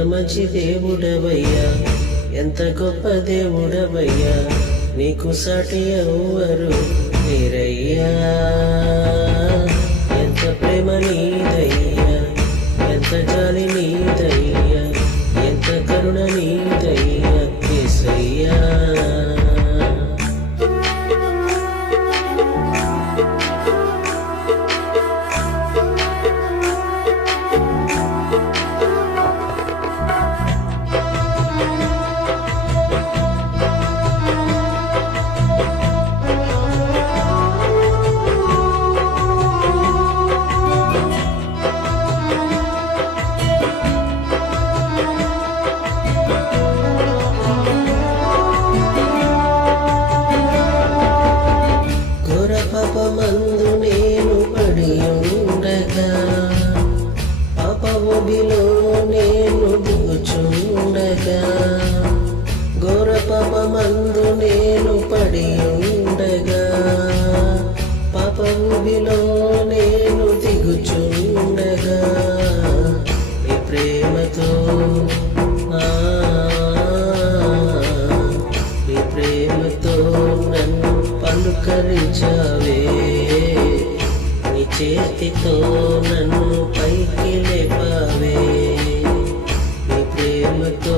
మంచి దేవుడవయ్యా, ఎంత గొప్ప దేవుడవయ్యా, నీకు సాటి ఎవ్వరు లేరయ్యా. ఎంత ప్రేమ నీదయ్యా, ఎంత జాలి నీదయ్యా, ఎంత కరుణ నీదయ్యా యేసయ్యా. పాపమందు నేను పడి ఉండగా, పాప ఊబిలో నేను దిగుచుండగా, ఘోర పాపమందు నేను పడి ఉండగా, పాప ఊబిలో నేను దిగుచుండగా, నీ ప్రేమతో నీ ప్రేమతో నన్ను పలుకరించావే, నీ చేతితో నన్ను పైకి లేపావే, నీ ప్రేమతో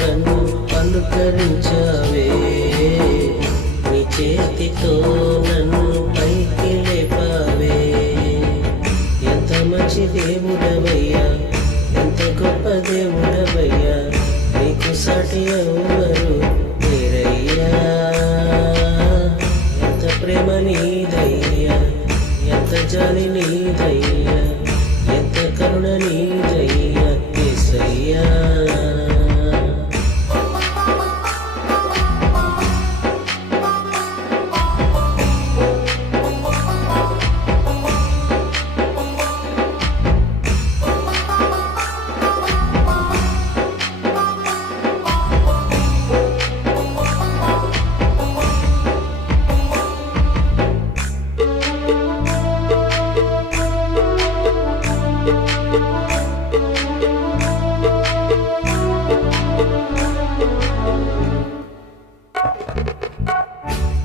నన్ను పలుకరించావే, నీ చేతితో నన్ను పైకి లేపావే. ఎంత మంచి దేవుడవయ్యా, ఎంత గొప్ప దేవుడవయ్యా, నీకు సాటి ఎవ్వరు లేరయ్యా. ప్రేమ నీదయ్యా, ఎంత జాలి నీదయ్యా, ఎంత కరుణ నీదయ్యా యేసయ్యా.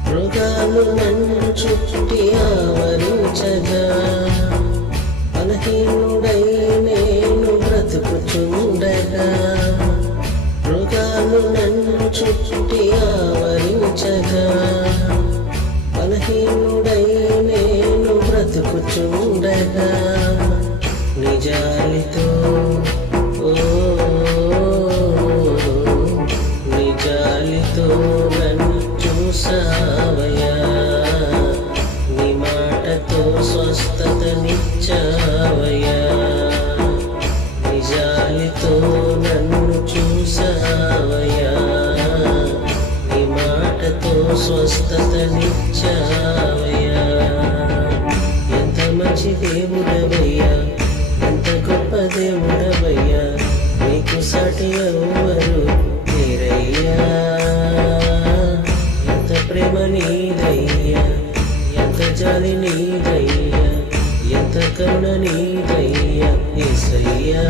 మృగాలు నన్ను చుట్టి ఆవరించగా, బలహీనుడై నేను బ్రతుకుచుండగా, మృగాలు నన్ను చుట్టి ఆవరించగా, బలహీనుడై నేను బ్రతుకుచుండగా, నిజాలితో నిజాలితో నన్ను చూసావయ్యా, నీ మాటతో స్వస్థతనిచ్చావయ్యా, నిజాలితో నన్ను చూసావయ్యా, నీ మాటతో స్వస్థతనిచ్చావయ్యా. ఎంత మంచి దేవుడవయ్యా, ఎంత గొప్ప దేవుడవయ్యా, నీకు సాటి ఎవ్వరు లేరయ్యా. ఎంత ప్రేమ నీదయ్యా, ఎంత జాలి నీదయ్యా, ఎంత కరుణ నీదయ్యా యేసయ్యా.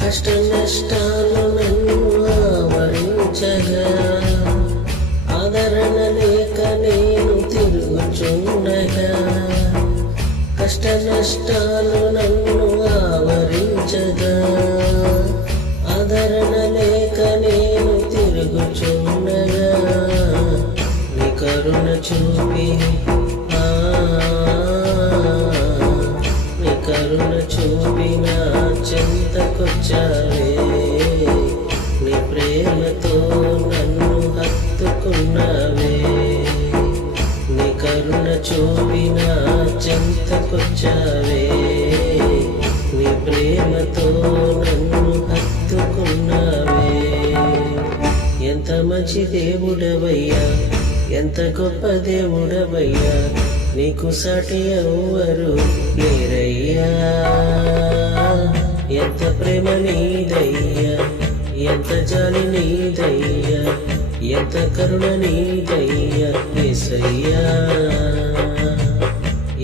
కష్ట నష్టాలు నన్ను ఆవరించగా, ఆదరణ లేక నేను తిరుగుచుండగా, కష్ట నష్టాలు నన్ను ఆవరించగా, ఆదరణ లేక నేను తిరుగుచుండగా, నీ కరుణ చూపి నీ కరుణ చూపి నా చెంతకొచ్చావే, నీ ప్రేమతో నన్ను హత్తుకున్నావే, నీ కరుణ చూపి నా చెంతకొచ్చావే, నీ ప్రేమతో నన్ను హత్తుకున్నావే. ఎంత మంచి దేవుడవయ్యా, ఎంత గొప్ప దేవుడవయ్యా, నీకు సాటి ఎవ్వరు లేరయ్యా. ఎంత ప్రేమ నీదయ్యా, ఎంత జాలి నీదయ్యా, ఎంత కరుణ నీదయ్యా యేసయ్యా.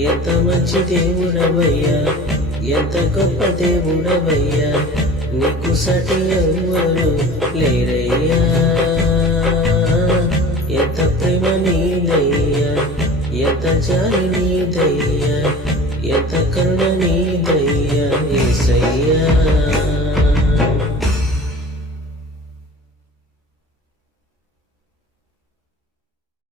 ఎంత మంచి దేవుడవయ్యా, ఎంత గొప్ప దేవుడవయ్యా, నీకు సాటి ఎవ్వరు లేరయ్యా. ఎంత ప్రేమ నీదయ్యా, ఎంత జాలి నీదయ్యా, ఎంత కరుణ నీదయ్యా యేసయ్యా.